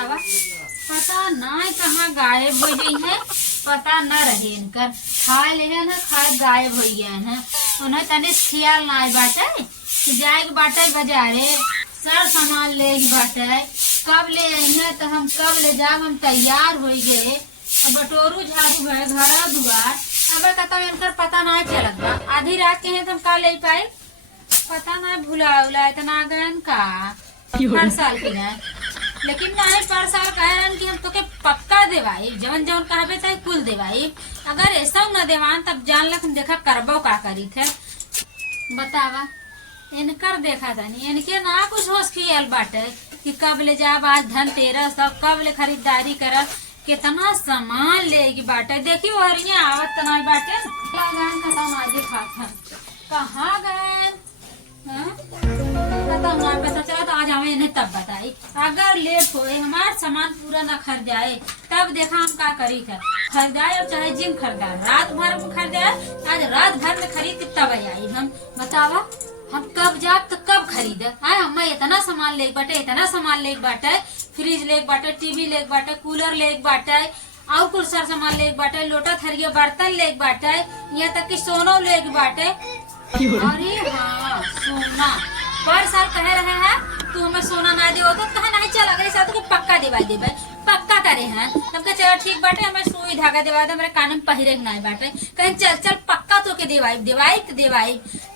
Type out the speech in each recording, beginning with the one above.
बतावा पता ना कहाँ गायब हो गई है। पता न रहे इनकर खाए ले है ना खाए गायब हो गए हैं। उन्हें तने ख्याल ना बाटे कि जाए के बाटे बाजारे सर सामान ले बाटे कब ले आई तो हम कब ले जाब हम तैयार हो गए। बटोरू झाड़ू है घर दुआर अब कहता इनकर पता ना चलत बा। आधी रात के हैं तो हम का ले पाए पता ना भुला उला इतना गन का हर साल की ना लेकिन नहीं पर साल कह कि हम तो के पक्का देवाई जवन जवन कहबे चाहे कुल देवाई। अगर ऐसा न देवान तब जान लख देखा करबो का करी थे बतावा। इनकर देखा था नहीं इनके ना कुछ होश खियाल बाटे कि कब ले जाब आज धनतेरस सब कब ले खरीदारी कर कितना सामान लेगी बाटे। देखी वरिया आवत तो नहीं बाटे कहाँ गए पता चला तो आज हमें इन्हें तब बताई। अगर लेट होए हमारा सामान पूरा न खरीद जाए तब देखा हम क्या करी थे खरीदाए और चाहे जिम खरीदाए रात भर में खरीदाए आज रात भर में खरीद के तब आई हम बतावा। हम कब जाब तो कब खरीदे आए हमें इतना सामान ले बाटे इतना सामान ले बाटे फ्रिज ले बाटे टीवी ले बाटे कूलर ले बाटे और कुछ सारा सामान ले बाटे लोटा थरिया बर्तन ले बाटे यहाँ तक कि सोनो ले बाटे। अरे हाँ सोना पर साल कह रहे हैं तू हमें सोना ना दे तो कहा नहीं चल अगर साथ को पक्का दिवा दे पक्का करे हैं तब के चलो ठीक बाटे हमें सुई धागा दिवा दे मेरे कान में पहिरे के नहीं बाटे कहीं चल चल पक्का तो के दिवाई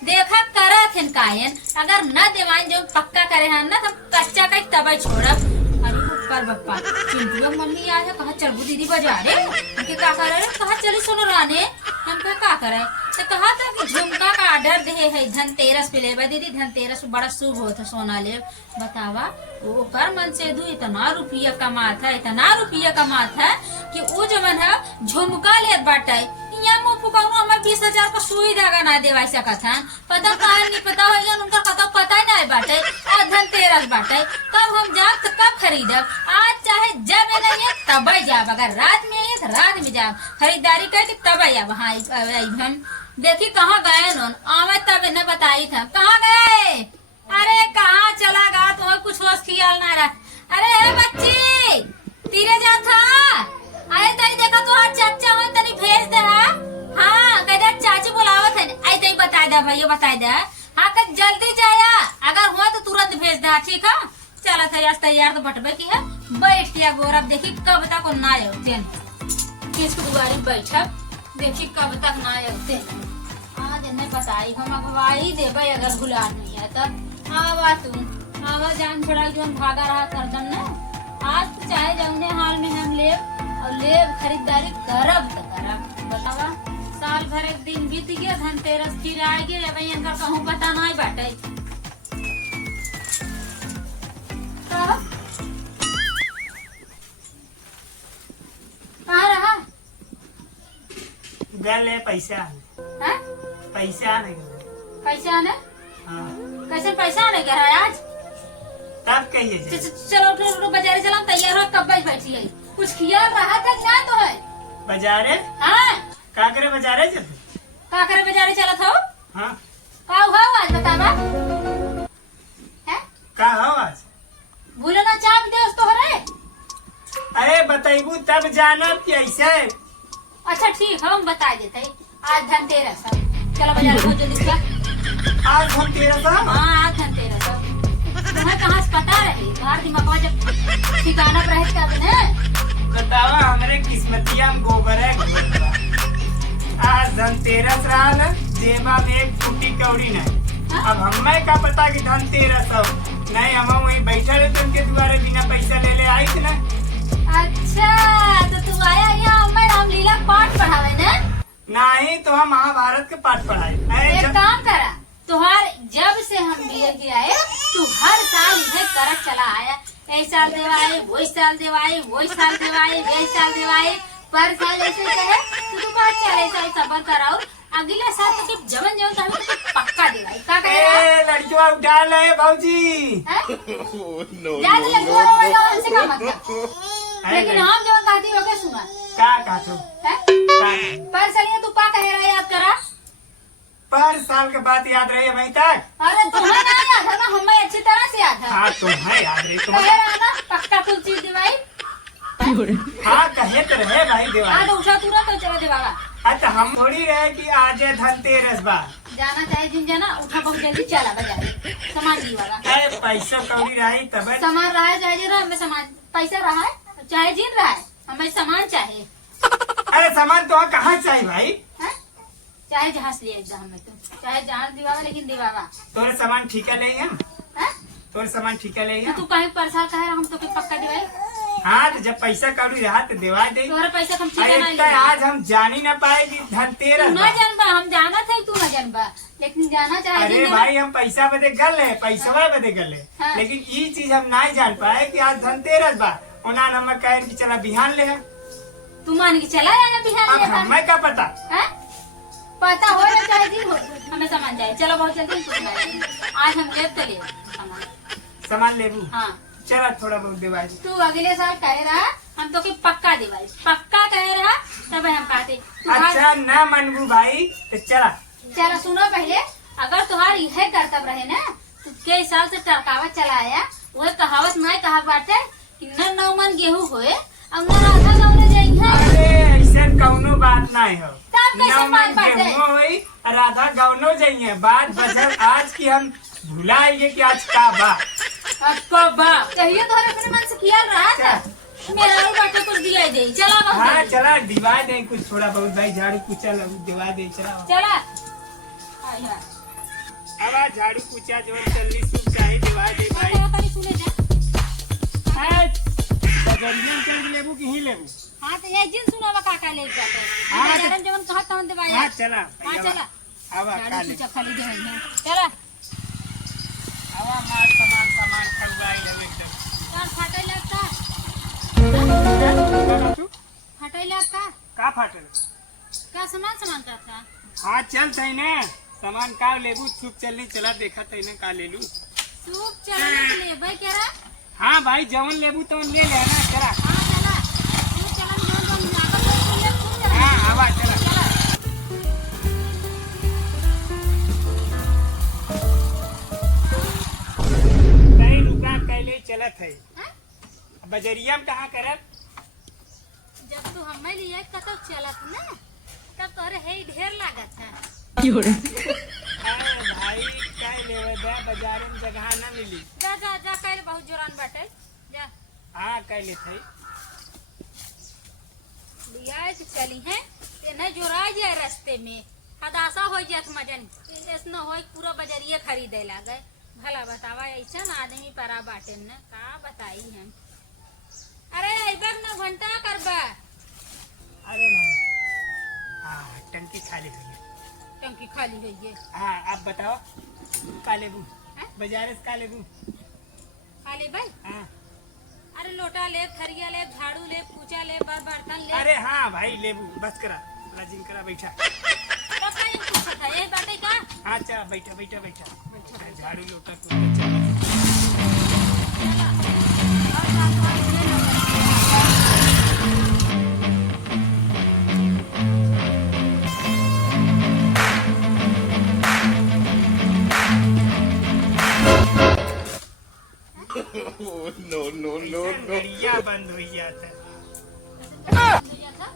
देखा करा थे कायन अगर न दिवाई जो पक्का करे हैं ना तो कच्चा का तबाई छोड़ब। अरे ऊपर बप्पा चिंटू मम्मी आज कहा चलबू दीदी बाजारे उनके का करे कहा चली सुनो राने हम का करे तो कहा था कि झुमका का ऑर्डर दे है धनतेरस पे लेबा दीदी धनतेरस बड़ा शुभ होता सोना ले बतावा। वो कर मन से दू इतना रुपया कमाता है इतना रुपया कमाता है कि वो जमन है झुमका ले बाटे यहाँ मुँह फुकाऊ हमें 20,000 का सुई धागा ना देवा सकत है पता कहा नहीं पता हो उनका कतो पता नहीं बाटे आज धनतेरस बाटे कब हम जाब तो कब खरीदब आज चाहे जब नहीं तब जाब अगर रात में आई तो रात में जाब खरीदारी करके तब आब हाँ हम देखी कहाँ गए आवे तब न बताई था कहाँ गए। अरे कहाँ चला गा तो कुछ होश खियाल ना रहा। अरे बच्ची तीरे जा था अरे तनी देखा तो आज चाचा हो तनी भेज दे हाँ कहते चाची बुलावत है आई तनी बता दे भैया बता दे हाँ कल जल्दी जाया अगर हुआ तो तुरंत भेज दे ठीक है। चला था आज तैयार तो बटबे की है बैठ गया गौरव देखी कब तक ना आये किसको दुआरी बैठक देखी कब तक ना आये आज इन्हें बताई हम अगवाई देवे अगर बुला नहीं है तब आवा तुम आवा जान छोड़ा जो भागा रहा कर दम ने आज तो चाहे जाऊने हाल में हम ले खरीदारी करब तो करब बतावा। साल भर एक दिन बीत गया धनतेरस फिर आएगी भाई इनका कहूँ पता नहीं बाटे कहाँ रहा गले पैसा है पैसा नहीं पैसा आने हाँ कैसे पैसा आने क्या है आज तब कहिए चलो उठो बाजारे चला तैयार हो कब बैठी है कुछ किया रहा था क्या तो है बाजारे हाँ का करे बाजारे चलते का करे बाजारे चला था हाँ का हुआ आज बतावा है का हो आज भूलो ना चाप दे उस तो रे। अरे बताइबू तब जाना कैसे। अच्छा ठीक है हम बता देते आज धनतेरस है चलो बाजार बहुत जल्दी से आज धनतेरस हाँ आज धनतेरस तुम्हें कहाँ से पता रही घर दिमाग में जब ठिकाना रहे क्या बने बतावा हमारे किस्मतिया में गोबर है आज धनतेरस रहा जेबा में एक फूटी कौड़ी नहीं अब हमें का पता कि धनतेरस हो नहीं हम वही बैठे रहते उनके द्वारे बिना पैसा ले आई थी ना। अच्छा तो तू आया यहाँ हमें रामलीला पाठ पढ़ावे ने नहीं तो हम महाभारत के पाठ पढ़ाए एक काम करा तुहार जब से हम लिए आए तू हर साल इधर करत चला आया ऐ साल देवाए वही साल देवाए वही साल देवाए वही साल देवाए पर साल ऐसे कहे तू बात चल ऐसा सबर कराओ अगले साल तो जवन जवन हमें तो पक्का देवाई का कहे लड़कियों उठा ले भाजी ज्यादा लड़कियों वाला हमसे का मतलब लेकिन हम जो कहती हो के सुना का कहतो पर साल तू पा कहे रहा याद करा पर साल के बाद याद रही है वहीं तक। अरे तुम्हें ना याद है ना हमें अच्छी तरह से याद है हाँ तुम्हें याद रही कहे रहा ना पक्का कुछ चीज दिवाई हाँ कहे तो रहे भाई देवा। हाँ तो उठा तुरंत तो चलो देवागा। हाँ तो हम थोड़ी रहे कि आज है धनतेरस बा। जाना चाहे जिन जाना उठा बहुत जल्दी चला बाजार सामान लीवागा। अरे पैसा कौड़ी रही तब सामान रहा है चाहे जिन रहा हमें सामान पैसा रहा है चाहे जिन रहा है हमें सामान चाहे। अरे सामान तो कहाँ चाहिए भाई? है? चाहे जहाज ले एकदम हमें तो चाहे जहाज दिवागा लेकिन दिवागा। तोरे सामान ठीका ले हम। है? तोरे सामान ठीका ले तो तू कहीं परेशान कहे हम तो पक्का दिवाई। हाँ तो जब पैसा कौड़ी रहा तो दिवा दे। तोहरा पैसा हम अरे ठीका तो नहीं आज हम जान ही ना पाए कि धनतेरस ना जानबा हम जाना था तू ना जानबा लेकिन जाना चाहे अरे भाई हम पैसा बदे गल है पैसा बदे गल है। हाँ। लेकिन ये चीज हम नहीं जान पाए कि आज धनतेरस बा। ओना नमक कहे कि चला बिहान ले है। तू मान के चला जाना बिहार अब लेकर। हमें क्या पता? हैं? पता हो या चाहे दिन हो हमें सामान जाए। चलो बहुत जल्दी कुछ नहीं। आज हम लेब तो ले सामान। सामान लेबू। हाँ चला थोड़ा बहुत दिवाई। तू अगले साल कह रहा हम तो के पक्का दिवाई पक्का कह रहा तब हम कहते तू अच्छा न मनबू भाई तो चला। चलो सुनो पहले अगर तुम्हार यह कर्तव्य रहे ना तो के हिसाब से टरकावा चलाया वह कहावत मैं कहा बाटे कि न 9 मन गेहूं होए अब न आधा गाँव जाएंगे। अरे ऐसा कौनो बात नहीं हो। तब कैसे नौ बात मन बाटे? गेहूं होई और आधा गौनो जाइए। बात बजल आज की हम भुलाएंगे कि आज का बा। आपका बाप कहिए तो अपने मन से किया रहा था मेरा ही बाटे कुछ दिया दे चला बहुत हाँ जल्दी। चला दिवा दे कुछ थोड़ा बहुत भाई झाड़ू पोछा दिवा दे चला। चला आया अब आज झाड़ू पोछा जो चलनी सुख चाहिए दिवा दे भाई। कहीं सुने जा। हाँ, बजरिया चल लेबू कि ही लेबू? हाँ तो ये जिन सुना काका ले जाते हाँ, हैं जरम जवन कहा तवन दवाया। हाँ चला हाँ चला अब गाड़ी की चक्का ले जाए चला हवा मार सामान सामान खरवाई ले एकदम। यार फटाई लगता फटाई लगता का फाटल? क्या सामान का था। हाँ चल थे ना सामान का लेबू छुप चलनी चला देखा थे ना का ले लू। सूप चलाने के लिए भाई कह रहा। हाँ भाई जवन लेबू तो ले ले ना चला। हाँ चला सूप चलाने जवन जवन आकर तो ले सूप चला। हाँ हवा चला। चला कहीं रुका कैले चलत है। हाँ? बजरिया में कहाँ करब? जब तू हमें लिए कतो चलत ना तब तोरे है ढेर लागत है। अरे भाई काय लेवे बे बाजार में जगह ना मिली। जा जा जा कर बहुत जोरान बाटे जा हाँ कैले थे। लिया से चली है ये न जोरा जाए रास्ते में हदासा हो जात मजन ऐसनो होई पूरा बजरिए खरीदे लागे। भला बतावा ऐसा आदमी परा बाटे न का बताई हम। अरे इधर न घंटा करबा। अरे नहीं हाँ टंकी खाली हुई है। टंकी खाली हुई है। हाँ आप बताओ का लेबू? हैं? बाजार से का लेबू? खाली भाई हाँ अरे लोटा ले थरिया ले झाड़ू ले पूछा ले बर्तन ले। अरे हाँ भाई लेबू बस करा लाजिम करा बैठा। तो कहीं कुछ था ये बाटे का। हाँ चला बैठा बैठा बैठा झाड़ू लोटा कुछ चला और साथ में ले लो। no. गरिया बंद हुई जाता है। लिया था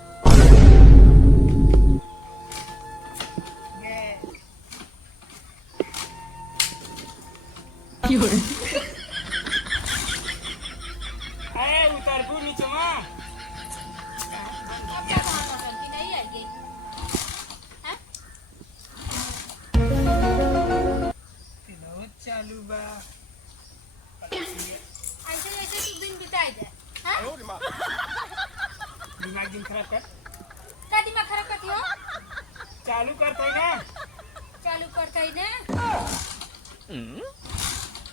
अरे उतरबू नीचे माँ। अब क्या कहाँ मोटर की नहीं आएगी। हैं? बहुत चालू बा। ऐसे ऐसे तू दिन बिताई दे। हैं? दिमाग दिन खराब कर। का दिमाग खराब करती हो। चालू करते ना। चालू करता ही ना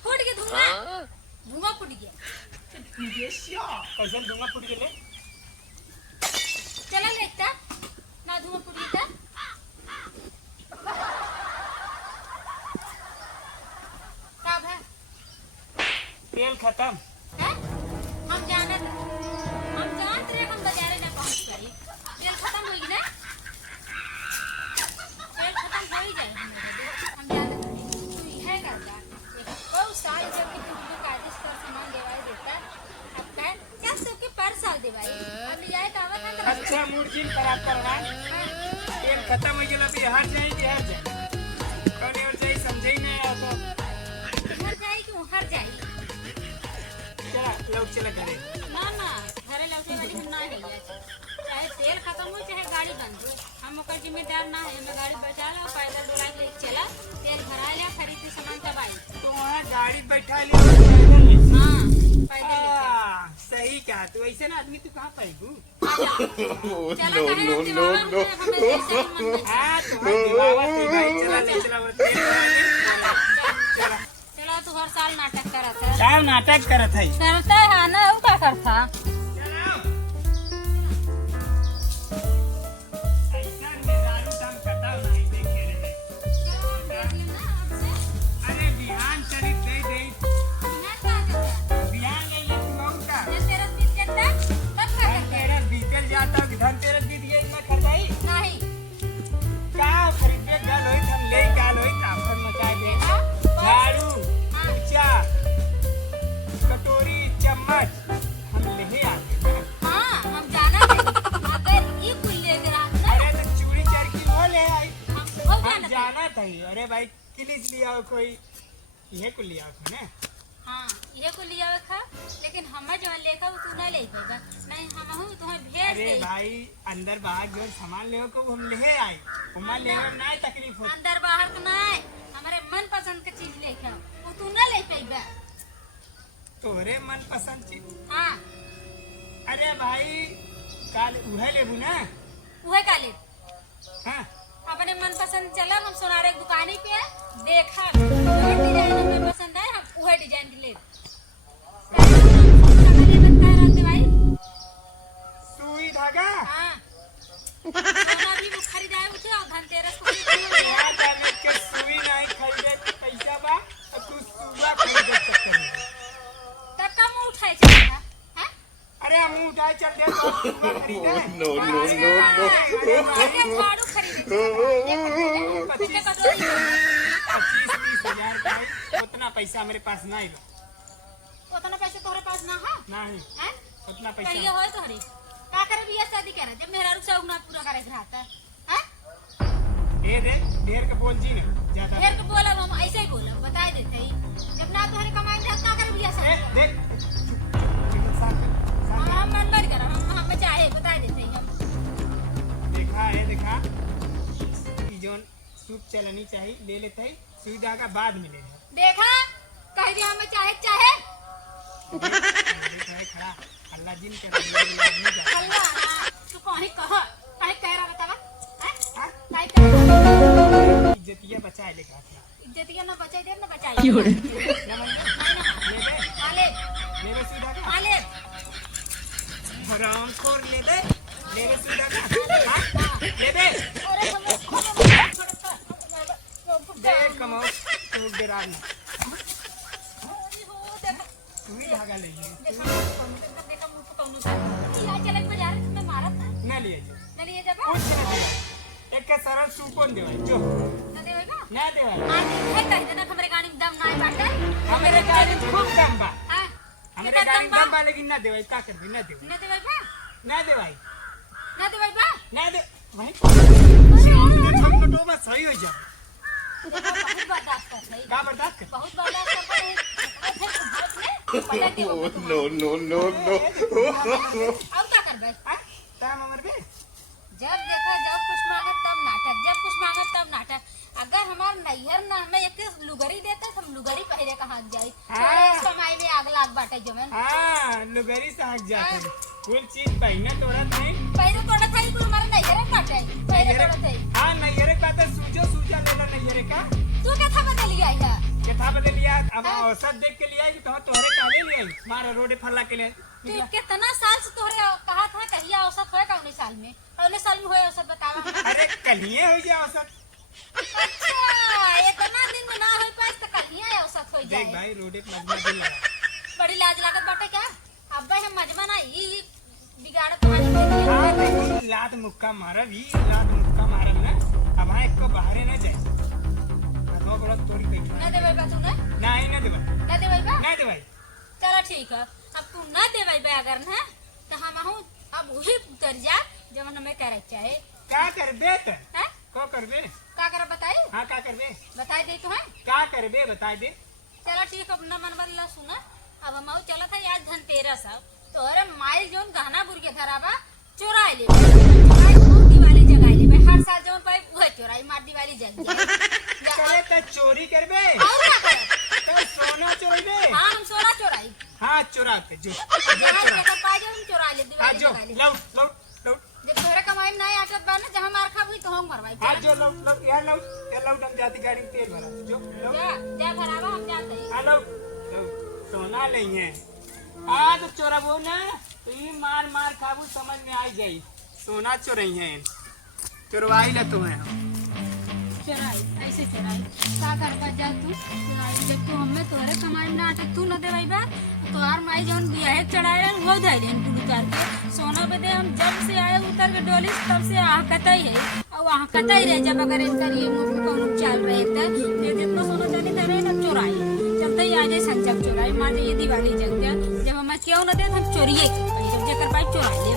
फूट गया धुआं धुआं फूट गया। कैसे धुआं फूट गेले? चला लेता ना धुआं फूट गया कब है। तेल खत्म। हैं? हम जानते रहे हम बाजारे ना पहुंच पाई। तेल खत्म होगी ना तेल खत्म हो ही जाए हम जानते तू यह करता बहुत साल जब कि तुझे कायदे से सामान देवाई देता अब कह क्या तो कि पर साल दे भाई अब ले जाए कावा था तो अच्छा मूड जिन खराब करना तेल खत्म हो गया अभी हर जाए कौन और जाए समझे ही नहीं आता हर जाए क्यों हर जाए चला लोग चला करे ना घरे लौटे वाली हम ना है चाहे तेल खत्म हो चाहे गाड़ी बंद हो हम ओकर जिम्मेदार ना है हमें गाड़ी बचा ला पैदल डोला के लेके चला तेल भरा लिया खरीद के सामान तब आई तो वहाँ गाड़ी बैठा लिया पैदल ले हाँ पैदल लेके सही कहा तू ऐसे ना आदमी तू कहाँ पाएगू चला नो हाँ तो भाई चला ले चला तेल भरा ले चला चला तू हर साल नाटक करत है क्या नाटक करत है करता है ना वो क्या करता धनतेरस दी दिए मैं खरीदाई नहीं क्या खरीदे गल होई हम ले गल होई आफर मचा दे झाड़ू कुर्चा कटोरी चम्मच हम ले आते हाँ हम जाना है अगर ये कुल लेकर आता अरे तो चूड़ी चरखी वो ले आई हम जाना था ही अरे भाई किलिस लिया कोई ये कुल लिया ना हाँ ये को लिया था लेकिन हम जो लेकर तू ना ले पाएगा नहीं हम हूँ तुम्हें भेज अरे दे भाई अंदर बाहर जो सामान ले को हम ले आए उमा ले ना तकलीफ हो अंदर बाहर तो नहीं हमारे मन पसंद की चीज लेकर वो तू ना ले पाएगा तोरे मन पसंद चीज हाँ अरे भाई काल उहे लेबू ना वह का ले हाँ अपने मन पसंद चला हम सोनारे की दुकानी पे देखा डिजाइन हमें पसंद है हम वह डिजाइन ले भाई सुई धागा हाँ सोना भी वो खरीदाए उठे और धनतेरस को यहाँ जाने के सुई नहीं खरीदे तो पैसा बा तो तू सुगा खरीद सकते है तब कम उठाए चलेगा हैं अरे हम उठाए चल दे तो सुगा खरीदे No, no, no, अरे झाड़ू खरीदे 25-30 हजार उतना पैसा मेरे पास नहीं बा उतना पैसे तोहरे पास ना है नहीं हैं उतना कहिए पैसा होए तोहरे का करे बिया शादी करे जब मेरा रुक से उगना पूरा करे रहता हैं ये दे ढेर के बोल जी ना ज्यादा ढेर के बोलब हम ऐसे ही बोलब बता देते ही जब ना तोहरे कमाई में का करे बिया शादी देख शांत हम मन बंद कर हम चाहे बता देते ही हम देखा है देखा ई जोन सूप चलनी चाहिए ले लेते ही सुई धागा बाद में ले ले देखा कह दिया हम चाहे देखा है खड़ा अल्लाह जिन के नहीं जा अल्लाह तू कहीं कह रहा बतावा हाँ? काहे कह रहा इज्जतिया बचाए लेके आता इज्जतिया ना बचाई दे ना बचाई ना मंदिर ले दे आले ले दे सुई धागा आले हराम खोर ले दे सुई धागा हाँ? ले दे अरे हम दे कमाओ तो गिरा नहीं सुई धागा ले लिए देखा मुंह पे कौन था ये चले बाजार में मारत ना ना लिए जा ना लिए जब कुछ ना दे एक का सरल सूपोन दे भाई जो ना देवेगा ना दे भाई आज है कह देना हमारे गाड़ी में दम ना है बाटे हमारे गाड़ी में खूब दम बा हां हमारे गाड़ी में दम बा लेकिन ना दे भाई का कर दी ना दे ना देवेगा ना दे भाई ना देवेगा ना दे भाई हम तो बस सही हो जा बहुत बर्दाश्त कर रही का बर्दाश्त कर बहुत बर्दाश्त कर रही पलट दे no, no, no, no. और क्या कर भाई हां टाइम हमर पे जब देखा जब कुछ मांगे तब नाटक जब कुछ मांगे तब नाटक अगर हमार नैहर ना हमें एक लुगरी देते तो हम लुगरी पहले कहाँ जाए हाँ। कमाई में आग लाग बाटे जमन हां लुगरी से हट जाते कुल चीज पहिना तोड़ा नहीं पहले तोड़ा था कुल हमारे नैहर काटे पहले तोड़ा था हां नैहरे का तो सूजा ले लो नैहरे का तू क्या था बदल गया है क्या था बदल लिया अब औसत देख के लिया कि तो तोहरे काले लिए मारा रोडे फल्ला के लिए तू कितना साल से तोहरे कहा था कहिया औसत होए कौन साल में अगले साल में होए औसत बतावा अरे कलिए हो जाए औसत अच्छा इतना दिन में ना होई पास तो कहिया औसत हो देख जाए भाई रोडे पे मजमा दिल लगा बड़ी लाज लागत बाटे क्या अब भाई हम मजमा ना ई बिगाड़त पानी दे दिया हाँ देखो लात मुक्का मारब ही लात मुक्का मारब ना अब हाँ एक को बाहरे न जाए दो बड़ा तोड़ी बैठ ना देवे बा तू ना नहीं ना देवा ना देवे बा ना देवाई चलो ठीक है अब तू ना देवे बा अगर ना तो हम हूं अब वही कर जा जब हमें करे चाहे क्या कर बे त हैं को कर बे का कर बताई हाँ क्या कर बे बताई दे तो है क्या कर बे बता दे चला ठीक अब न मन बदला सुना अब हम चला था आज धनतेरस तो अरे माइल जोन गहना बुर के धराबा चोराई ले दिवाली जगाई ले हर साल जोन पाई वह चोराई मार दिवाली जग जाए चले त चोरी कर बे और क्या करे तो सोना चोरी बे हाँ हम सोना चोराई हाँ चुरा के जो जहाँ लेकर पाए जो हम चोरा ले हाँ दिवाली जो जगा ले लौट लौट लौट जब तोहरे कमाई में नहीं आटत बा ना जहाँ मार खा हुई तो हम भरवाई हाँ जो लौट लौट यार लौट हम जाती गाड़ी में तेल भरा जो लौट जा जा भरावा हम जाते हैं हाँ लौट लौट सोना नहीं है हाँ तो चोरबो ना तो ये मार मार खाबू समझ में आई जाई सोना चोरई है चोरवाई ला तो है हम चोराई ऐसे चोराई का करता जा तू चोराई जब तू हमें तोहरे कमाई में ना आटत तू न देवाई बा तोहार माई जौन बियाहे चढ़ाए रहे वो धैलेन कुल उतार के सोना पे दे हम जब से आए उतर के डोली तब से आहकतई है और आहकतई रहे जब अगर इनका ये मुंह में कौन चल रहे थे ये जितना सोना चांदी धरे ना चोराई चलते ही आ जाए संजब चोराई मान ये दिवाली जग गया जब हम क्यों न दे हम चोरिए जब जेकर पाई चोरा ले